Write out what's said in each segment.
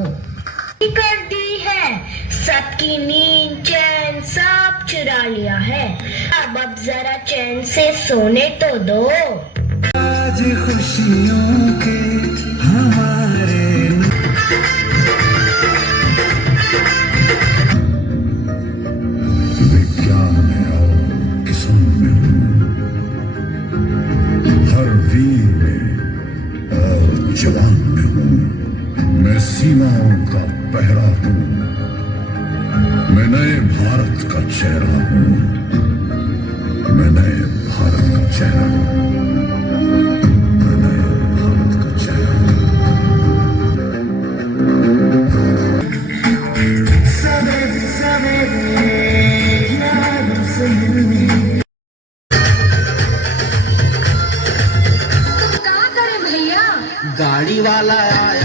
कर दी है। सबकी नींद चैन सब चुरा लिया है। अब अब जरा चैन से सोने तो दो। आज खुशियों के सीमाओं का पहरा हूँ। मैं नए भारत का चेहरा हूँ। मैं नए भारत का चेहरा हूँ। मैं नए भारत का चेहरा सवेरे सवेरे यारों से मिलने कहाँ करे भैया? गाड़ी वाला आया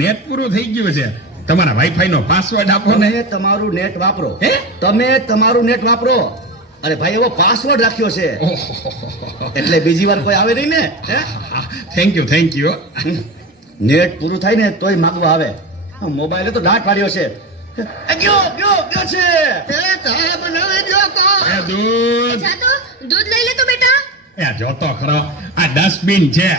નેટ પૂરું થઈ ગયું છે. તમારા વાઈફાઈ નો પાસવર્ડ આપો ને. તમારું નેટ વાપરો. હે? તમે તમારું નેટ વાપરો. અરે ભાઈ એવો પાસવર્ડ રાખ્યો છે. એટલે બીજી વાર કોઈ આવે નહીં ને thank you thank you net પૂરું થાય ને તોય માગવા આવે. મોબાઈલે તો ડાટ પાડ્યો છે. દૂધ. લઈ લે તો બેટા? એ જોતો ખરો. આ ડસ્ટબિન છે.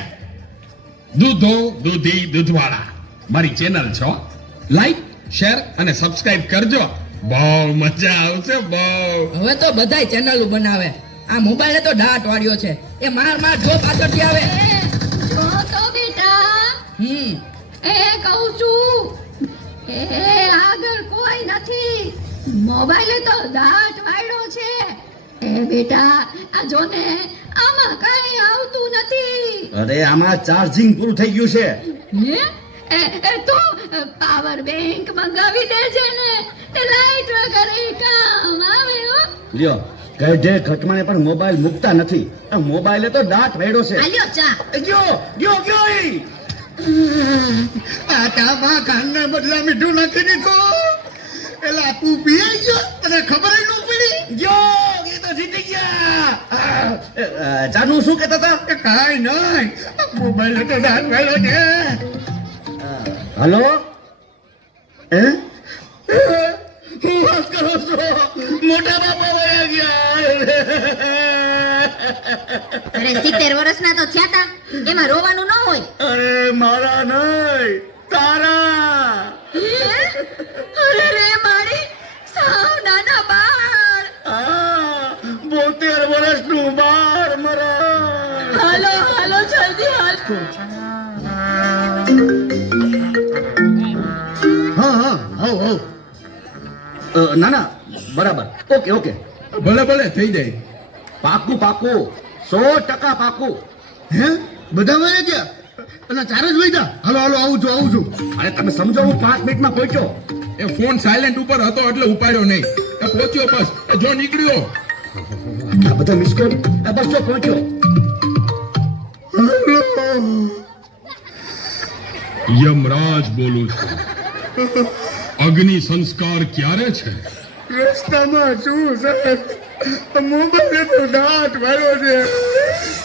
દૂધો દૂધી દૂધવાળા. મારી ચેનલ છો. લાઈક શેર અને સબસ્ક્રાઇબ કરજો. બહુ મજા આવશે બહુ. હવે તો બધાય ચેનલો બનાવે. આ મોબાઈલે તો ડાટ વાળ્યો છે. એ માર માર જો પાછળથી આવે. જો તો બેટા હમ. એ કહું છું એ આગળ કોઈ નથી. મોબાઈલે તો ડાટ વાળ્યો છે. એ બેટા આ જો ને આમાં કઈ આવતું નથી. અરે આમાં ચાર્જિંગ પૂરું થઈ ગયું છે. હે? તો પાવર બેંક મંગાવી દેજે ને. તે લાઈટ વગર એ કામ આવે હો. લ્યો ગઢે ખટમાણે પણ મોબાઈલ મૂકતા નથી. આ મોબાઈલે તો દાંત વેડો છે. આલ્યો ચા. ગયો ગયો ગયો આ ચામાં ખાંડના બદલા મીઠું નાખી દીધું. એટલે આપું પીએ ગયો તને ખબર ન પડી? ગયો એ તો જીતી ગયા. જાનું શું કહેતા હતા? કે કાંઈ નહીં. મોબાઈલ તો દાંત વેડો છે. હલો હે માફ કરો છો મોટા બાપા વયા ગયા અરે સિત્તેર વર્ષના તો થયા તા. એમાં રોવાનું ન હોય. અરે મારા નહીં તારા. અરે રે મારી સાવ નાના બાળ. આ બોતેર વર્ષનું બાર મરા. હાલો હાલો જલ્દી હાલ. ના ના. બરાબર. Okay okay. ભલે ભલે, થઈ જાય. પાકું પાકું. સો ટકા પાકું. હે? બધા વયા ગયા? અને ચાર જ વયા હાલો હાલો, આવું છું આવું છું. અરે, તમે સમજો, હું પાંચ મિનિટમાં પહોંચ્યો. એ ફોન સાયલેન્ટ ઉપર હતો, એટલે ઉપાડ્યો નહીં. એ પહોંચ્યો બસ. જો નીકળ્યો. આ બધા મિસ કોલ બસ જો પહોંચ્યો. યમરાજ બોલું છું. અગ્નિ સંસ્કાર ક્યારે છે? રસ્તામાં શું સર મોબાઈલ તો દાંત વાળ્યો છે.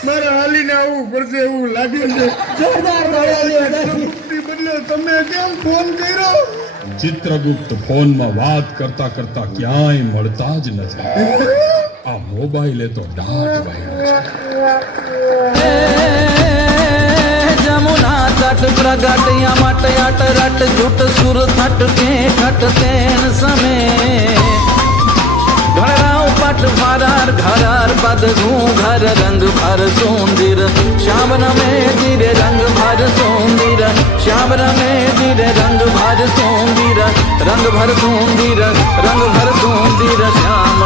મારે હાલીને આવવું પડશે એવું લાગે છે. જોરદાર બદલે તમે કેમ ફોન કર્યો? ચિત્રગુપ્ત ફોનમાં વાત કરતા કરતા ક્યાંય મળતા જ નથી. આ મોબાઈલે તો દાટ વાળ્યો છે. તટ પ્રગટ યમટ યટ રટ જુટ સુર થટ કે ઠટ તેન સમે. ઘરાવ પટ ફરાર ઘરાર પદ ઘું ઘર રંગ ભર સુંદર. શ્યામ રમે ધીરે રંગ ભર સુંદર. શ્યામ રમે ધીરે રંગ ભર સોંદીર. રંગ ભર સોંદીર, રંગ ભર સોંદીર. શ્યામ